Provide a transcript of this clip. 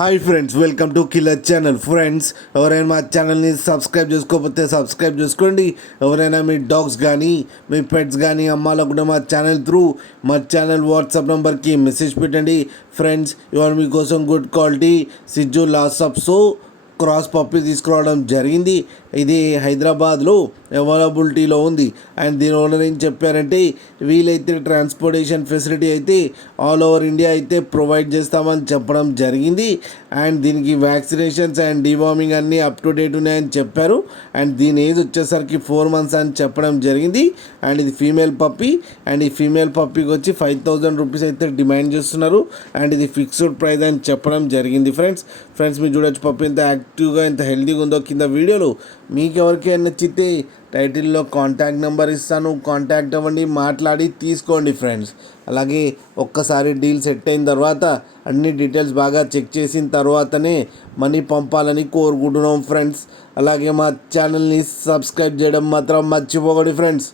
Hi friends, welcome to killer channel. Friends, ఎవరైనా మా ఛానల్ని సబ్స్క్రైబ్ చేసుకోకపోతే సబ్స్క్రైబ్ చేసుకోండి. ఎవరైనా మీ డాగ్స్ కానీ మీ పెట్స్ కానీ అమ్మాలనుకుంటే మా ఛానల్ త్రూ మా ఛానల్ వాట్సాప్ నెంబర్కి మెసేజ్ పెట్టండి. ఫ్రెండ్స్, ఇవాళ మీకోసం గుడ్ క్వాలిటీ సిజ్జు లాసప్స్ క్రాస్ పప్పి తీసుకురావడం జరిగింది. ఇది హైదరాబాద్లో అవైలబిలిటీలో ఉంది. అండ్ దీని ఓనర్ ఏం చెప్పారంటే, వీలైతే ట్రాన్స్పోర్టేషన్ ఫెసిలిటీ అయితే ఆల్ ఓవర్ ఇండియా అయితే ప్రొవైడ్ చేస్తామని చెప్పడం జరిగింది. అండ్ దీనికి వ్యాక్సినేషన్స్ అండ్ డివార్మింగ్ అన్నీ అప్ టు డేట్ ఉన్నాయని చెప్పారు. అండ్ దీని ఏజ్ వచ్చేసరికి 4 months అని చెప్పడం జరిగింది. అండ్ ఇది ఫీమేల్ పప్పి. అండ్ ఈ ఫీమేల్ పప్పికి వచ్చి 5,000 రూపీస్ అయితే డిమాండ్ చేస్తున్నారు. అండ్ ఇది ఫిక్స్డ్ ప్రైస్ అని చెప్పడం జరిగింది. ఫ్రెండ్స్ మీరు చూడొచ్చు పప్పి ఎంత యాక్టివ్గా ఎంత హెల్తీగా ఉందో కింద వీడియోలో. మీకు ఎవరికైనా నచ్చితే టైటిల్లో కాంటాక్ట్ నెంబర్ ఇస్తాను, కాంటాక్ట్ అవ్వండి, మాట్లాడి తీసుకోండి ఫ్రెండ్స్. అలాగే ఒక్కసారి డీల్ సెట్ అయిన తర్వాత అన్ని డీటెయిల్స్ బాగా చెక్ చేసిన తర్వాతనే మనీ పంపాలని కోరుకుంటున్నాం ఫ్రెండ్స్. అలాగే మా ఛానల్ని సబ్స్క్రైబ్ చేయడం మాత్రం మర్చిపోకండి ఫ్రెండ్స్.